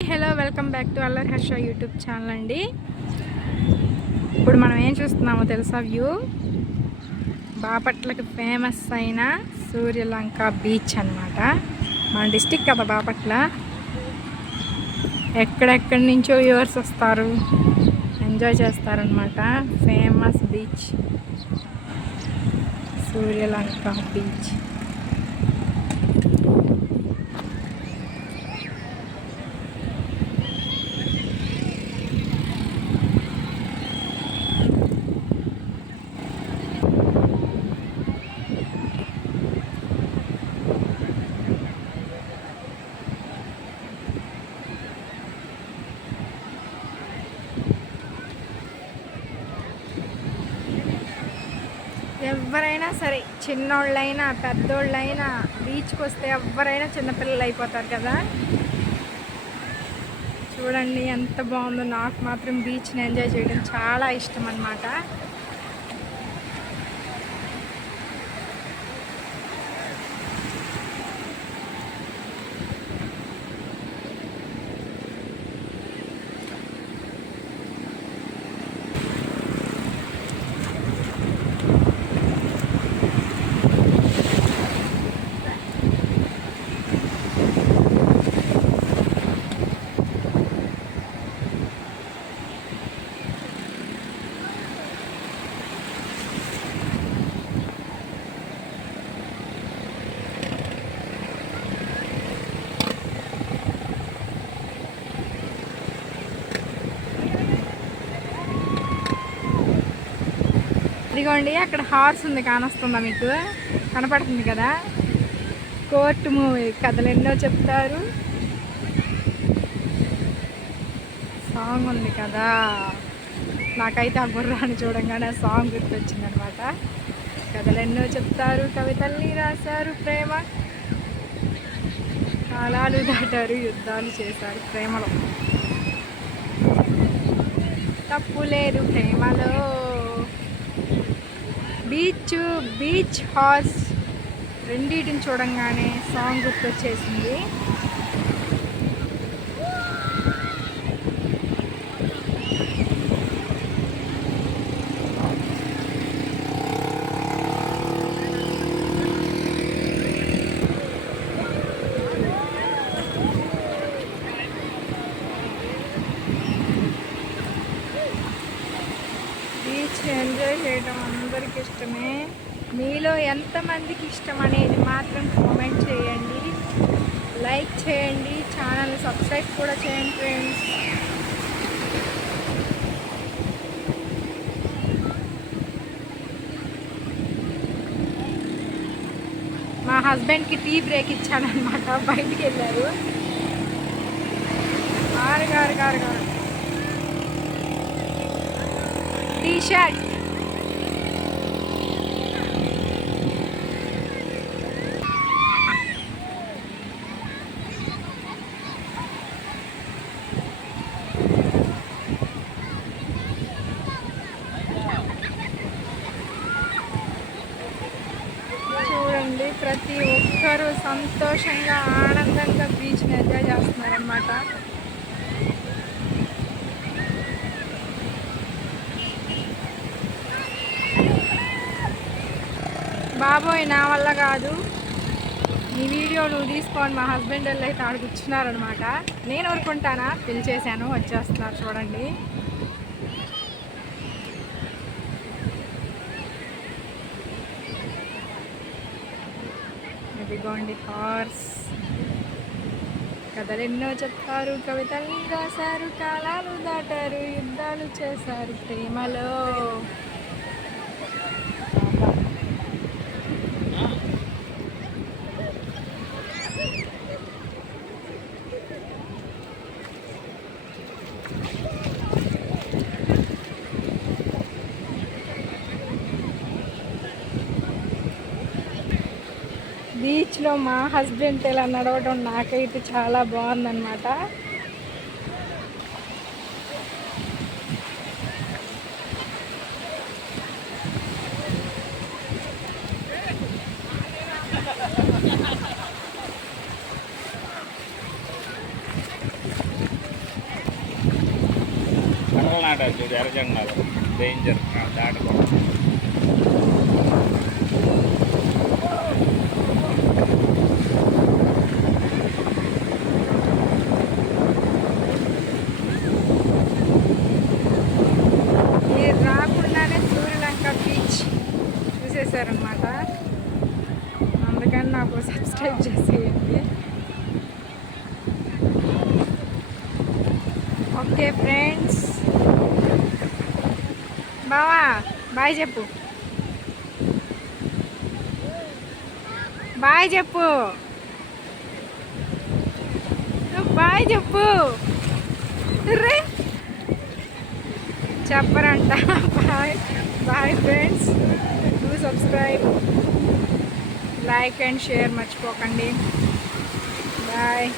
Hello welcome back to Allar Harsha YouTube channel అండి. ఇప్పుడు మనం ఏం చూస్తున్నామో తెలుసా? వ్యూ బాపట్లకి ఫేమస్ అయిన సూర్యలంక బీచ్ అన్నమాట. మన డిస్టిక్ కదా బాపట్ల. ఎక్కడెక్కడి నుంచో వ్యూవర్స్ వస్తారు, ఎంజాయ్ చేస్తారనమాట. Famous beach Suryalanka beach. ఎవరైనా సరే, చిన్నోళ్ళైనా పెద్దోళ్ళైనా బీచ్కి వస్తే ఎవరైనా చిన్నపిల్లలు అయిపోతారు కదా. చూడండి ఎంత బాగుందో. నాకు మాత్రం బీచ్ని ఎంజాయ్ చేయడం చాలా ఇష్టం అన్నమాట. ఇదిగోండి, అక్కడ హార్స్ ఉంది, కానొస్తుందా మీకు? కనపడుతుంది కదా. కోర్టు మూవీ కథలు ఎన్నో చెప్తారు సాంగ్ ఉంది కదా. నాకైతే ఆ గుర్రాన్ని చూడంగానే ఆ సాంగ్ గుర్తొచ్చింది అనమాట. కథలు ఎన్నో చెప్తారు, కవితల్ని రాశారు, ప్రేమ కాలాలు దాటారు, యుద్ధాలు చేశారు, ప్రేమలో తప్పు లేదు ప్రేమలో. బీచ్ హార్స్ రెండింటిని చూడంగానే సాంగ్ గుర్తొచ్చేసింది. బీచ్ ఎంజాయ్ చేయడం అందరికి ఇష్టమే. మీలో ఎంతమందికి ఇష్టం అనేది మాత్రం కామెంట్ చేయండి, లైక్ చేయండి, ఛానల్ సబ్స్క్రైబ్ కూడా చేయండి ఫ్రెండ్స్. మా హస్బెండ్కి టీ బ్రేక్ ఇచ్చానమాట, బయటికి వెళ్ళారు. గారు టీ షర్ట్ చూడండి, ప్రతి ఒక్కరూ సంతోషంగా ఆనందంగా బీచ్ని ఎంజాయ్ చేస్తున్నారనమాట. బాబోయ్, నా వల్ల కాదు, ఈ వీడియో నువ్వు తీసుకొని మా హస్బెండ్ వాళ్ళు అయితే ఆడ కూర్చున్నారనమాట. నేను ఊరుకుంటానా, పిలిచేసాను, వచ్చేస్తున్నారు చూడండి. ఇదిగోండి హార్స్. కథలు ఎన్నో చెప్తారు, కవితల్ని రాశారు, కాలాలు దాటారు, యుద్ధాలు చేశారు, ప్రేమలో. బీచ్లో మా హస్బెండ్ ఇలా నడవడం నాకైతే చాలా బాగుందన్నమాట. మొక్కలు నాటారు చూడు ఎర్రజెండాలు డేంజర్ దాటుకోవడం. మీరు రాకుండానే సూర్యలంక బీచ్ చూసేసారనమాట. అందుకని నాకు సబ్స్క్రైబ్ చేసేయండి. ఓకే ఫ్రెండ్స్, బావా బాయ్ చెప్పు, బాయ్ చెప్పు, బాయ్ చెప్పు. రే చెప్పరంట. Bye bye friends, do subscribe, like and share మర్చిపోకండి. బాయ్.